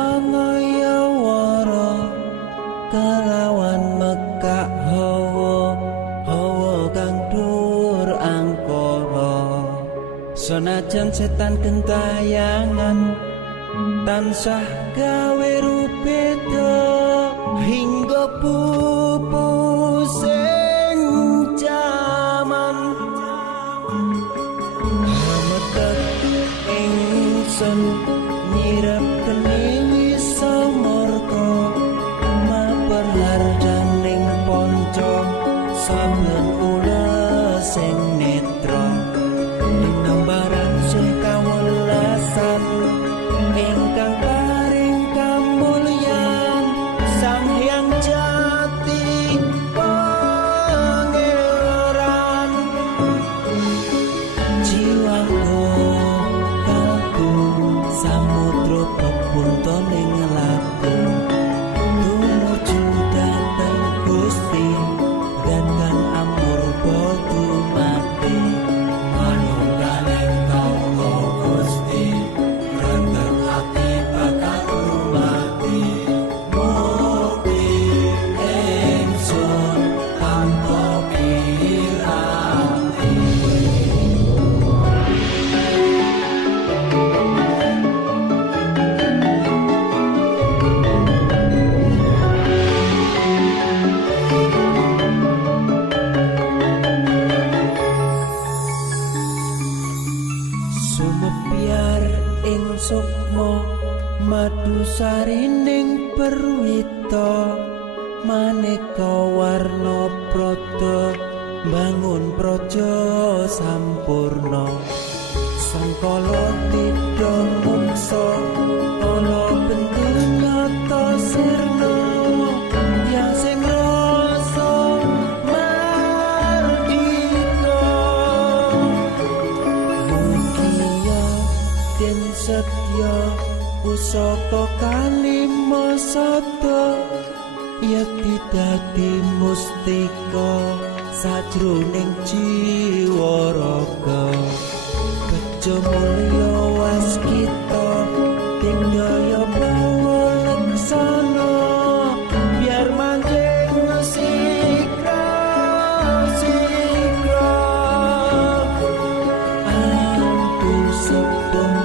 ngaya wara kelawan mekak hawa kang dur angkara senajan setan gentayangan tansah gawe rupeda hingga pupu sing jaman hametek ingsun nyirep kene wisa marga maperharjaning ponco saben kula sing netra linambaran sing kawelasan ingkang paring kamulyan Sang Hyang Jati Pangeran jiwaku kalbu samudra pepuntaning laku tumuju dhateng Gusti dan amur bodu mati manunggaling tangga Gusti rentet ati bakal mati mukti ingsun tanpa piranti sumebyar ing sukma madu sarining perwita maneka warna prada bangun praja sampurna sangkala tidha mungsa ana bentuk nyata sirna yang sing rasa mardika mugia den setya pusaka kalima sada yati dadi mustika sajroning jiwa raga bejo mulya waskita dingaya bawa laksana biar manjing sikra sikra ampun septung